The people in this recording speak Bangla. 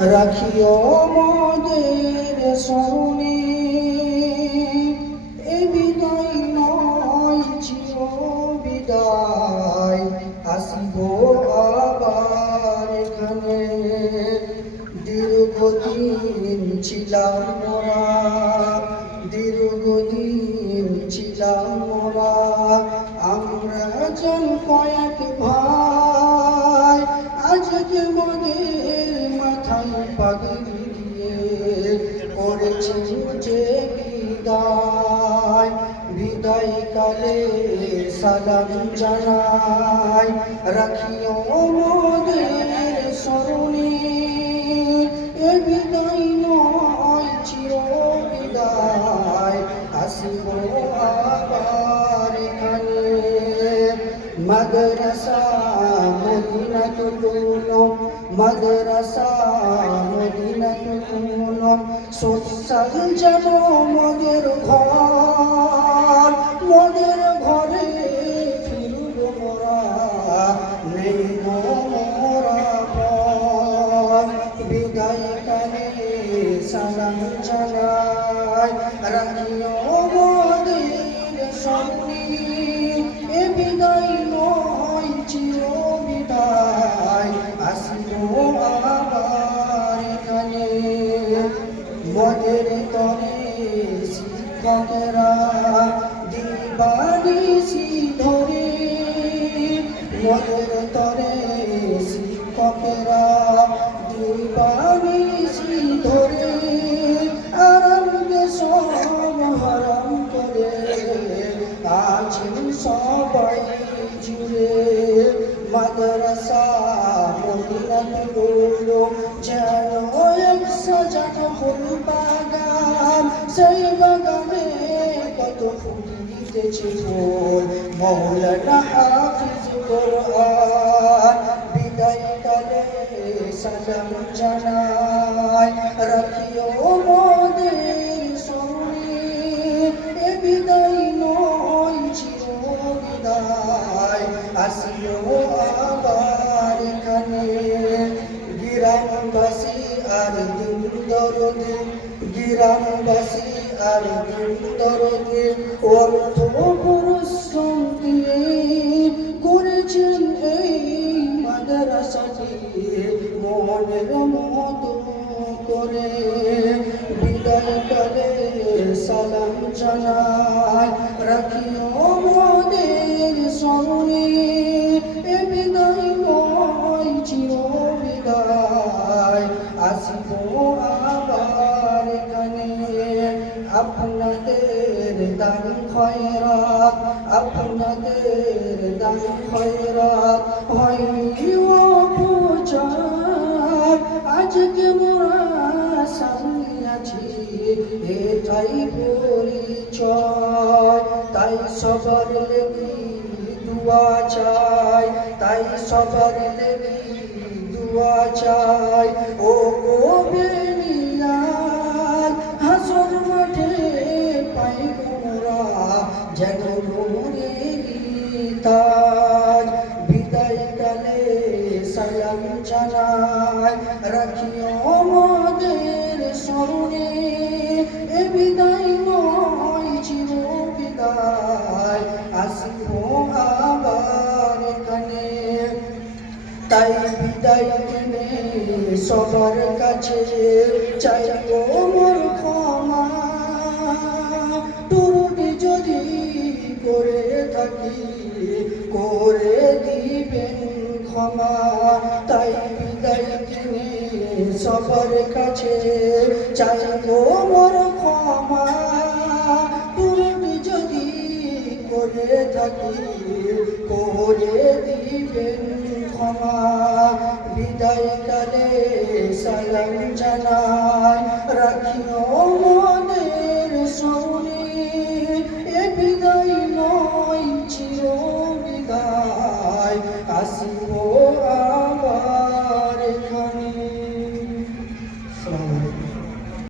রাখিও মোদের স্মরণে এ বিদায় নয় চির বিদায় আসিব আবার এখানে দীর্ঘদিন ছিলাম মোরা দীর্ঘদিন ছিলাম মোরা আমরা যেন কয়েক ভাই আজকে মোদের মাথায় পাগড়ি দিয়ে করেছি যে বিদায় বিদায় কালে সালাম জানাই রাখিও মোদের স্মরণে এ বিদায় নয় চির বিদায় আসিব আবার এখানে মাদ্রাসা মদিনাতুল উলুম মাদ্রাসা মদিনাতুল উলুম সোচ্চার যেন মোদের ঘর মোদের ঘরে ফিরব মোরা নেই মোরা পর বিদায় কালে সালাম জানাই রাখিও মোদের স্মরণে এ বিদায় নয় চির বিদায় আসিব আবার এখানে মোদের তরে শিক্ষকেরা দিবানিশি ধরে মোদের তরে শিক্ষকেরা দিবানিশি ধরে আরামকে সব হারাম করে আছেন সবাই জুড়ে মাদ্রাসা মদিনাতুল উলুম যেন এক সাজানো ফুল বাগান সেই বাগানে কত ফুটিতেছে ফুল মৌলানা হাফিজ কোরআন বিদায় কালে সালাম জানাই রাখিও মোদের স্মরণে এ বিদায় নয় চির বিদায় আসিও আবার এখানে গ্রামবাসী আর দিন দরদে গ্রামবাসী আর দিন দরদে অর্থ পরিশ্রম দিয়ে করেছেন এই মাদ্রাসাটি মনের মতো করে বিদায় কালে সালাম জানাই রাখিও মোদের স্মরণে এ বিদায় নয় চির বিদায় আসিব আবার এখানে আপনাদের দান খয়রাত আপনাদের দান খয়রাত হয়নি অপচার আজকে মোরা সামনে আছি এটাই পরিচয় তাই সবার লেগে দুয়া চাই তাই সবার লেগে দুয়া চাই ও বেনিয়ার হাসর মাঠে পাইব মোরা যেন নূরেরই তাজ বিদায় কালে সালাম জানাই রাখিও মোদের স্মরণে এ বিদায় নয় চির বিদায় আসিব আবার এখানে তাই বিদায় দিনে সবার কাছে চাইব মোর ক্ষমা টুটি যদি করে থাকি করে দিবেন ক্ষমা তাই বিদায় দিনে সবার কাছে চাইব মোর ক্ষমা টুটি যদি করে থাকি করে দিবেন ক্ষমা বিদায় কালে সালাম জানাই রাখিও